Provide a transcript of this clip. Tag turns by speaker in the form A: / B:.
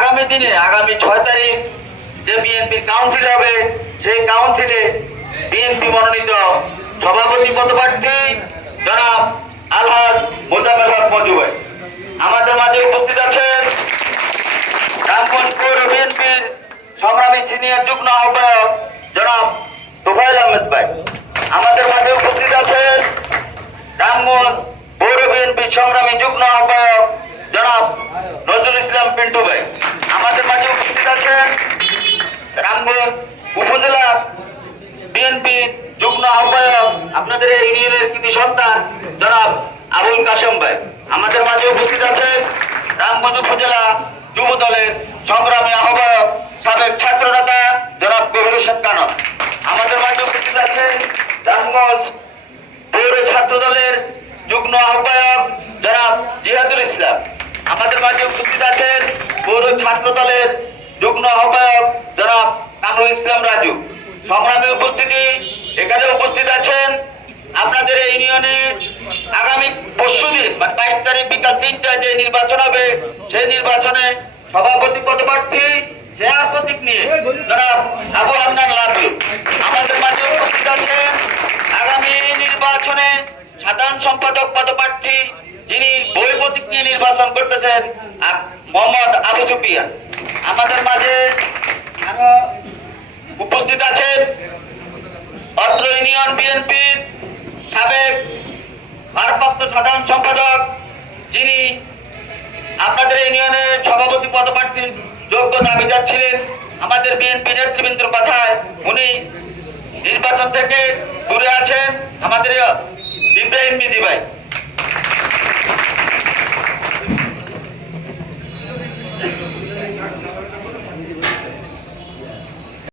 A: আগামী দিনে, আগামী ছয় তারিখ যে বিএনপির কাউন্সিল হবে, সেই কাউন্সিলে বিএনপি মনোনীত সভাপতি পদপ্রার্থী জনাব আলহাজ মোজামেল হক আমাদের মাঝে উপস্থিত আছেন রামগঞ্জ পৌর বিএনপির সংগ্রামী সিনিয়র যুগ্ম আহ্বায়ক জনাব তোফাইল আহমেদ ভাই। আমাদের মাঝে উপস্থিত আছেন রামগঞ্জ পৌর বিএনপির সংগ্রামী যুগ্ম আহ্বায়ক জনাব নজরুল ইসলাম পিন্টু ভাই আমাদের মাঝে উপস্থিত আছেন উপজেলা বিএনপি যুগ্ম আহ্বায়ক, আপনাদের এই ইউনিয়নের কৃতি সন্তান, জনাব আবুল কাশেম ভাই। আমাদের মাঝে উপস্থিত আছেন রামগঞ্জ উপজেলা যুব দলের সংগ্রামী আহ্বায়ক, সাবেক ছাত্র নেতা জনাব কবির হোসেন আমাদের মাঝে উপস্থিত আছেন রামগঞ্জ পৌর ছাত্র দলের যুগ্ম আহ্বায়ক, জনাব জিহাদুল ইসলাম। আমাদের মাঝে উপস্থিত আছেন পৌর ছাত্র দলের যুগ্ম আহ্বায়ক, জনাব কামরুল ইসলাম রাজু। সংগ্রামে উপস্থিতি, এখানে উপস্থিত আছেন আপনাদের এই ইউনিয়নে আগামী পরশু দিন মানে বাইশ তারিখ বিকাল তিনটায় যে নির্বাচন হবে, সেই নির্বাচনে সভাপতি পদপ্রার্থী চেয়ার প্রতীক নিয়ে জনাব আবু হান্নান লাভি আমাদের মাঝে উপস্থিত আছেন আগামী নির্বাচনে সাধারণ সম্পাদক পদপ্রার্থী যিনি বই প্রতীক নিয়ে নির্বাচন করতেছেন মোহাম্মদ আবু সুফিয়ান। আমাদের মাঝে আরও উপস্থিত আছেন অত্র ইউনিয়ন বিএনপির সাবেক ভারপ্রাপ্ত সাধারণ সম্পাদক, যিনি আপনাদের ইউনিয়নের সভাপতি পদপ্রার্থীর যোগ্য দাবিদার ছিলেন আমাদের বিএনপি নেতৃবৃন্দের কথায় উনি নির্বাচন থেকে দূরে আছেন, আমাদের ইব্রাহিম মিদি ভাই।